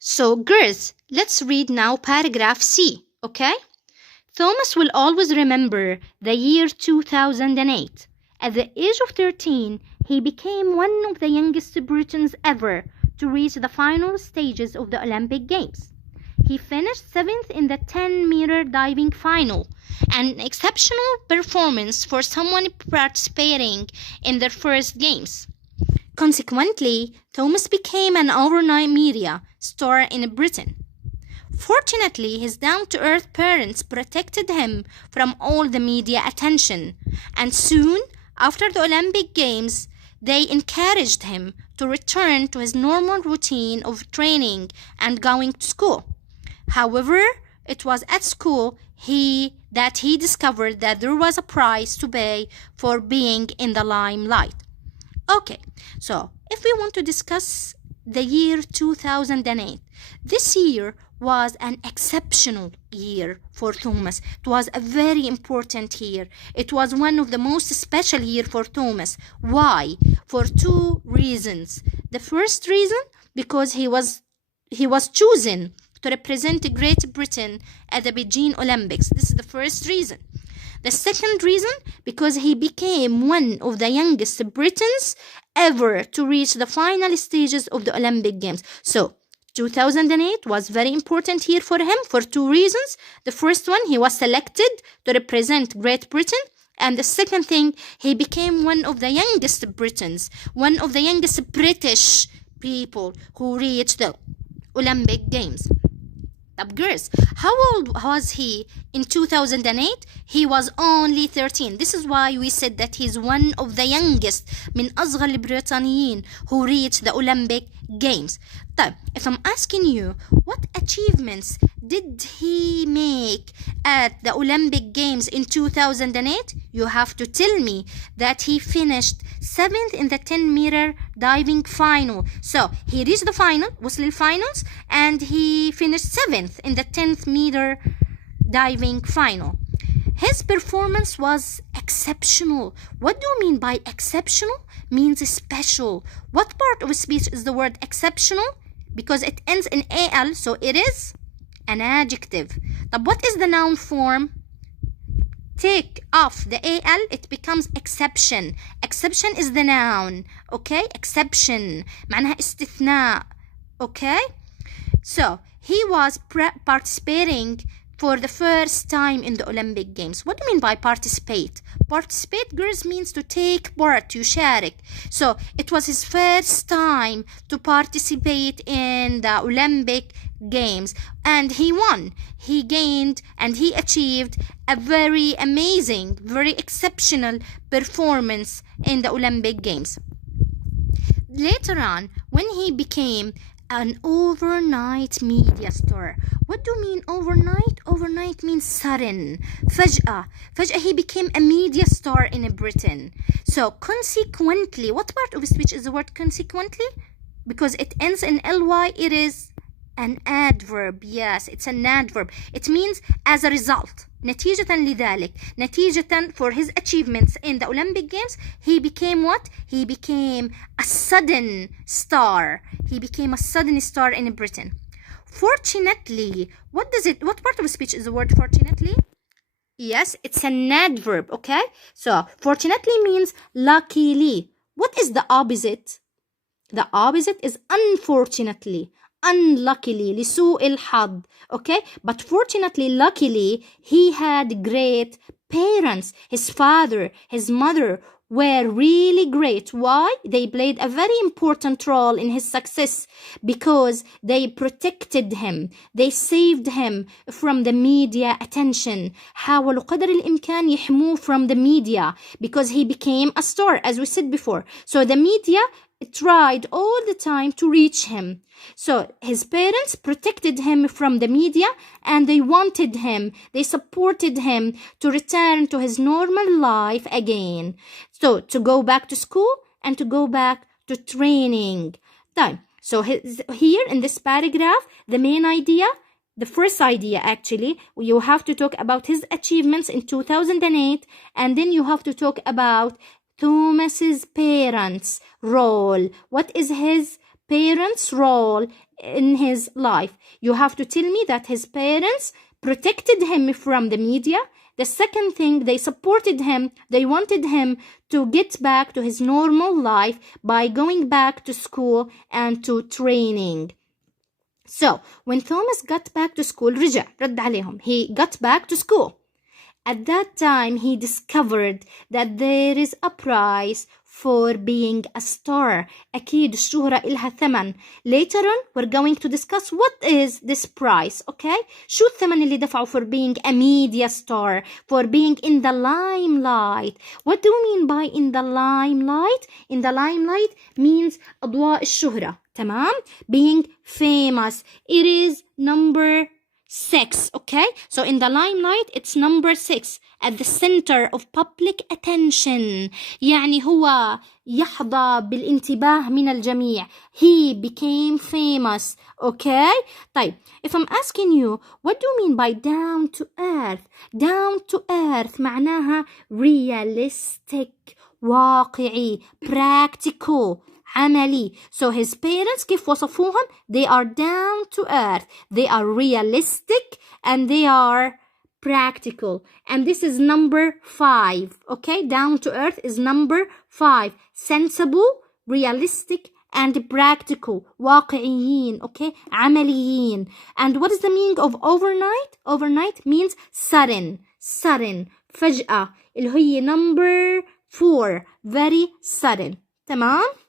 So, girls, let's read now paragraph C, okay? Thomas will always remember the year 2008. At the age of 13, he became one of the youngest Britons ever to reach the final stages of the Olympic Games. He finished 7th in the 10-meter diving final, an exceptional performance for someone participating in their first games. Consequently, Thomas became an overnight media star in Britain. Fortunately, his down-to-earth parents protected him from all the media attention, and soon after the Olympic Games, they encouraged him to return to his normal routine of training and going to school. However, it was at school that he discovered that there was a price to pay for being in the limelight. Okay, so if we want to discuss the year 2008, this year was an exceptional year for Thomas. It was a very important year. It was one of the most special year for Thomas. Why? For two reasons. The first reason, because he was chosen to represent Great Britain at the Beijing Olympics. This is the first reason. The second reason, because he became one of the youngest Britons ever to reach the final stages of the Olympic Games. So, 2008 was very important year for him for two reasons. The first one, he was selected to represent Great Britain. And the second thing, he became one of the youngest Britons, one of the youngest British people who reached the Olympic Games. But girls, how old was he in 2008? He was only 13. This is why we said that he's one of the youngest من أصغر البريطانيين who reached the Olympic Games. طيب, if I'm asking you, what achievements did he make at the Olympic Games in 2008? You have to tell me that he finished 7th in the 10-meter diving final. So, he reached the final, وصل الفاينلز, and he finished 7th in the 10th meter diving final. His performance was exceptional. What do you mean by exceptional? Means special. What part of a speech is the word exceptional? Because it ends in AL, so it is an adjective. But what is the noun form? Take off the AL, it becomes exception. Exception is the noun. Okay? Exception. معناها استثناء. Okay? So, he was participating for the first time in the Olympic Games. What do you mean by participate? Participate, girls, means to take part, يشارك. So, it was his first time to participate in the Olympic Games. And he won. He gained and he achieved a very amazing, very exceptional performance in the Olympic Games. Later on, when he became an overnight media star. What do you mean overnight? Overnight means sudden. فجأة. فجأة he became a media star in Britain. So consequently, what part of speech is the word consequently? Because it ends in ly, it is an adverb. Yes, it's an adverb. It means as a result. نتيجة لذلك. نتيجة for his achievements in the Olympic Games, he became what? He became a sudden star. He became a sudden star in Britain. Fortunately, what part of speech is the word fortunately? Yes, it's an adverb, okay? So, fortunately means luckily. What is the opposite? The opposite is unfortunately. Unluckily, لسوء الحظ. Okay? But fortunately, luckily, he had great parents. His father, his mother were really great. Why? They played a very important role in his success because they protected him. They saved him from the media attention. حاولوا قدر الإمكان يحموه from the media because he became a star, as we said before. So the media tried all the time to reach him. So his parents protected him from the media and they wanted him, they supported him to return to his normal life again. So to go back to school and to go back to training. So here in this paragraph, the main idea, the first idea actually, you have to talk about his achievements in 2008 and then you have to talk about Thomas's parents' role. What is his parents' role in his life. You have to tell me that his parents protected him from the media. The second thing, they supported him. They wanted him to get back to his normal life by going back to school and to training. So, when Thomas got back to school, رد عليهم. He got back to school. At that time, he discovered that there is a price for being a star. أكيد الشهرة إلها ثمن. Later on, we're going to discuss what is this price, okay? شو الثمن اللي دفعه for being a media star, for being in the limelight. What do we mean by in the limelight? In the limelight means أضواء الشهرة, تمام? Being famous. It is number 6, okay? So in the limelight, it's number 6. At the center of public attention. يعني هو يحظى بالانتباه من الجميع. He became famous, okay? طيب, if I'm asking you, what do you mean by down to earth? Down to earth معناها realistic, واقعي, practical, عملي. So his parents كيف وصفوهم? They are down to earth. They are realistic and they are practical. And this is number 5. Okay, down to earth is number 5. Sensible, realistic and practical. واقعيين. Okay, عمليين. And what is the meaning of overnight? Overnight means sudden. Sudden. فجأة. اللي هي number 4. Very sudden. تمام؟